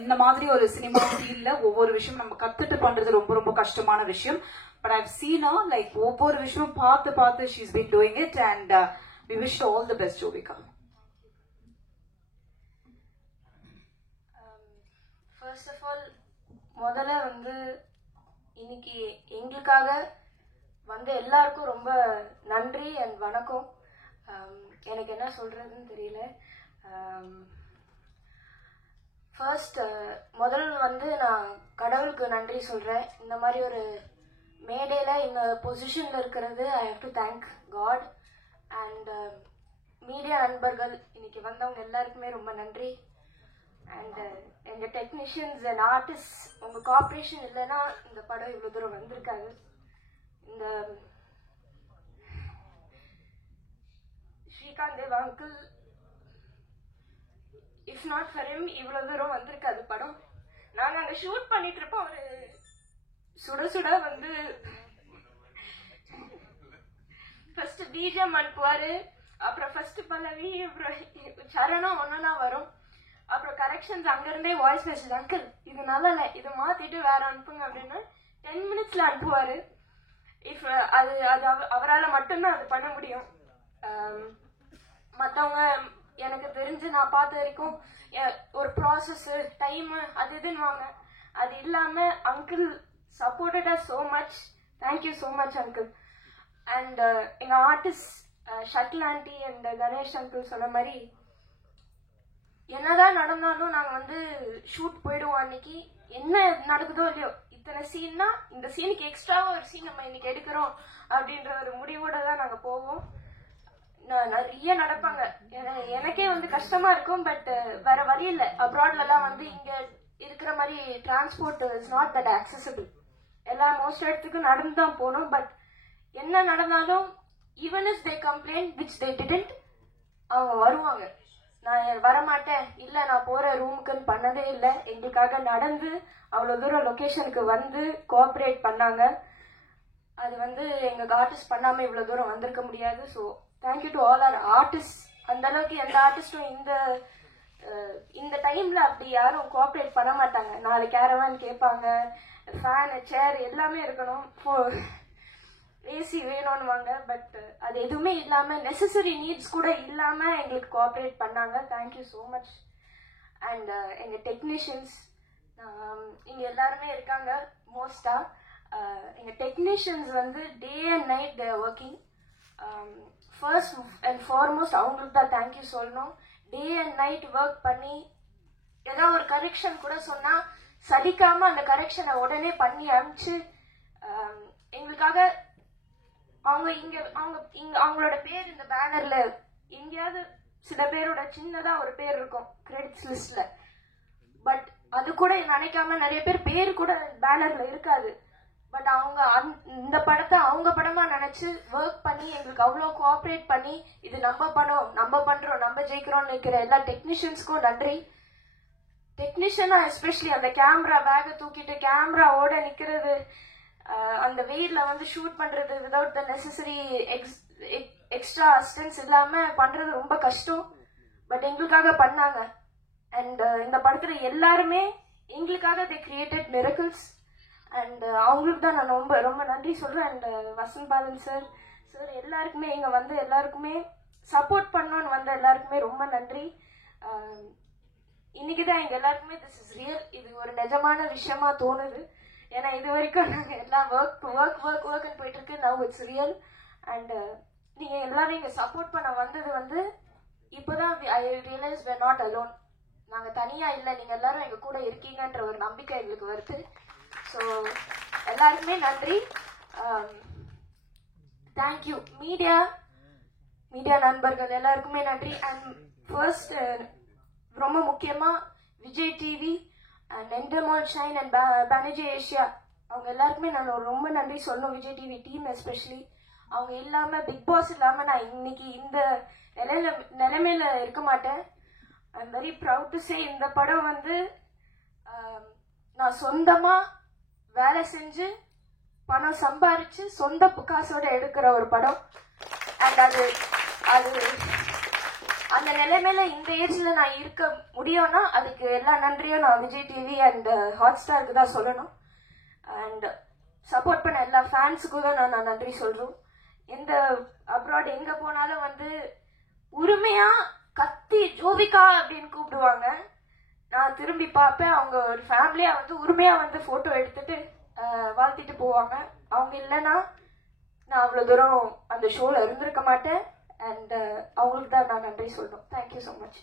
இந்த மாதிரி ஒரு சினிமா ஃபீல்ட்ல ஒவ்வொரு விஷயம் நம்ம கத்துட்டு பண்றது ரொம்ப ரொம்ப கஷ்டமான விஷயம். But I've seen her like ஒவ்வொரு விஷயம் பார்த்து she's been doing it and we wish her all the best, Jovika. First of all, முதல்ல இன்னைக்கு எங்களுக்காக எல்லாருக்கும் ரொம்ப நன்றி அண்ட் வணக்கம். எனக்கு என்ன சொல்றதுன்னு தெரியல. ஃபர்ஸ்ட் முதல்ல நான் கடவுளுக்கு நன்றி சொல்றேன். இந்த மாதிரி ஒரு மேடையில இந்த பொசிஷன்ல இருக்கிறது I have to thank God. And media நண்பர்கள் இன்னைக்கு வந்தவங்க எல்லாருக்குமே ரொம்ப நன்றி. அண்ட் எங்க டெக்னீஷியன்ஸ் அண்ட் ஆர்டிஸ்ட், உங்க கோஆபரேஷன் இல்லைன்னா இந்த படம் இவ்வளவு தூரம் வந்திருக்காது. இந்த Srikanth Dev uncle, if not for him இவ்வளவு தூரம் வந்திருக்காது படம். நாங்க அங்க ஷூட் பண்ணிட்டு இருப்போம், ஒரு சுட சுட ஃபர்ஸ்ட் பிஜிஎம் அனுப்புவாரு, அப்புறம் ஃபர்ஸ்ட் பல்லவி, அப்புறம் சரணம் ஒன்னா வரும், அப்புறம் கரெக்ஷன்ஸ் அங்க இருந்தே வாய்ஸ் மெசேஜ், அங்கிள் இது நல்லா இல்லை, இது மாத்திட்டு வேற அனுப்புங்க அப்படின்னு 10 minutes அனுப்புவாரு. இஃப் அது அவரால் மட்டும்தான் அது பண்ண முடியும். மற்றவங்க எனக்கு தெரிஞ்சு நான் பார்த்த வரைக்கும் ஒரு ப்ராசஸ் டைம் அது இதுன்னுவாங்க. அது இல்லாம uncle supported us so much. Thank you so much uncle. And எங்க artist shuttle aunty and Ganesh uncle சொன்ன மாதிரி என்னதான் நடந்தாலும் நாங்க ஷூட் போயிடுவோம். அன்னைக்கு என்ன நடக்குதோ இல்லையோ, இத்தனை சீன்னா இந்த சீனுக்கு எக்ஸ்ட்ராவா ஒரு சீன் நம்ம இன்னைக்கு எடுக்கிறோம் அப்படின்ற ஒரு முடிவோட தான் நாங்க போவோம். நிறைய நடப்பாங்க. எனக்கே கஷ்டமா இருக்கும், பட் வேற வழி இல்லை. அப்ராட்ல எல்லாம் இங்க இருக்கிற மாதிரி transport is not that accessible. எல்லா மோஸ்ட் இடத்துக்கும் நடந்து தான் போனோம். பட் என்ன நடந்தாலும் even is they complaint which they didn't, அவங்க வருவாங்க. நான் வரமாட்டேன் இல்ல நான் போற ரூமுக்குன்னு பண்ணதே இல்லை. எங்களுக்காக நடந்து அவ்வளவு தூரம் லொகேஷனுக்கு கோஆபரேட் பண்ணாங்க. அது எங்க ஆர்டிஸ்ட் பண்ணாம இவ்வளவு தூரம் வந்திருக்க முடியாது. So thank you to all our artist. அந்த அளவுக்கு எந்த ஆர்டிஸ்டும் இந்த டைம்ல அப்படி யாரும் கோஆபரேட் பண்ண மாட்டாங்க. 4 கேரவான் கேட்பாங்க, ஃபேன் சேர் எல்லாமே இருக்கணும், ஏசி வேணும்னுவாங்க. பட் அது எதுவுமே இல்லாம நெசசரி நீட்ஸ் கூட இல்லாம எங்களுக்கு கோஆபரேட் பண்ணாங்க. Thank you so much. அண்ட் எங்க டெக்னீஷியன்ஸ் இங்க எல்லாருமே இருக்காங்க. மோஸ்டா எங்க technicians day and night they are working. First and foremost அவங்களுக்கு தான் தேங்க்யூ சொல்லணும். டே அண்ட் நைட் ஒர்க் பண்ணி ஏதாவது ஒரு கரெக்ஷன் கூட சொன்னா சதிக்காம அந்த கரெக்ஷனை உடனே பண்ணி அனுப்பிச்சு எங்களுக்காக அவங்களோட பேர் இந்த பேனர்ல எங்கேயாவது சில பேரோட சின்னதா ஒரு பேர் இருக்கும் கிரெடிட்ஸ் லிஸ்ட்ல. பட் அது கூட நினைக்காம நிறைய பேர் கூட பேனர்ல இருக்காது. பட் அவங்க இந்த படத்தை அவங்க படமா நினைச்சு ஒர்க் பண்ணி எங்களுக்கு அவ்வளவு கோஆபரேட் பண்ணி இது நம்ம படம், நம்ம பண்றோம், நம்ம ஜெயிக்கிறோம்னு இருக்கிற எல்லா டெக்னீஷியன்ஸ்க்கும் நன்றி. டெக்னீஷியனா எஸ்பெஷலி அந்த கேமரா பேக்கை தூக்கிட்டு கேமராவோட நிக்கிறது, அந்த வெயில்ல ஷூட் பண்றது without the necessary extra assistance இல்லாம பண்றது ரொம்ப கஷ்டம். பட் எங்களுக்காக பண்ணாங்க. அண்ட் இந்த படத்துல எல்லாருமே எங்களுக்காக they created miracles. அண்ட் அவங்களுக்கு தான் நான் ரொம்ப ரொம்ப நன்றி சொல்றேன். அண்ட் வசந்த் பாலன் சார் எல்லாருக்குமே இங்க எல்லாருக்குமே சப்போர்ட் பண்ணணும்னு எல்லாருக்குமே ரொம்ப நன்றி. இன்னைக்குதான் எங்க எல்லாருக்குமே திஸ் இஸ் ரியல், இது ஒரு நிஜமான விஷயமா தோணுது. ஏன்னா இது வரைக்கும் நாங்க எல்லாம் ஒர்க் போயிட்டு இருக்கு. Now it's real. அண்ட் நீங்க எல்லாரும் இங்க சப்போர்ட் பண்ண வந்தது இப்பதான் ஐ realise we are not alone. நாங்க தனியா இல்ல, நீங்க எல்லாரும் எங்க கூட இருக்கீங்கன்ற ஒரு நம்பிக்கை எங்களுக்கு வருது. ஸோ எல்லாருக்குமே நன்றி. தேங்க்யூ மீடியா நண்பர்கள் எல்லாருக்குமே நன்றி. அண்ட் ஃபர்ஸ்ட் ரொம்ப முக்கியமா Vijay TV and Endemol Shine and Banijay Asia அவங்க எல்லாருக்குமே நான் ரொம்ப நன்றி சொல்லணும். விஜய் டிவி டீம் எஸ்பெஷலி அவங்க இல்லாம பிக் பாஸ் இல்லாம நான் இன்னைக்கு இந்த நிலைமையில இருக்க மாட்டேன். I am very proud to say இந்த படம் நான் சொந்தமா வேலை செஞ்சு பணம் சம்பாரிச்சு சொந்த காசோட எடுக்கிற ஒரு படம். அண்ட் அந்த நிலைமையில இந்த ஏஜ்ல நான் இருக்க முடியும்னா அதுக்கு எல்லா நன்றியும் நான் விஜய் டிவி அண்ட் ஹாட் ஸ்டாருக்கு தான் சொல்லணும். அண்ட் சப்போர்ட் பண்ண எல்லா ஃபேன்ஸுக்கும் தான் நான் நன்றி சொல்றோம். எந்த அப்ராட் எங்க போனாலும் வந்து உரிமையா கத்தி ஜோவிகா அப்படின்னு கூப்பிடுவாங்க. நான் திரும்பி பார்ப்பேன், அவங்க ஒரு ஃபேமிலியா வந்து உரிமையா வந்து போட்டோ எடுத்துட்டு வாழ்த்திட்டு போவாங்க. அவங்க இல்லைன்னா நான் அவ்வளவு தூரம் அந்த ஷோல இருந்திருக்க மாட்டேன். அண்ட் அவங்களுக்கு தான் நான் நன்றி சொல்லணும். Thank you so much.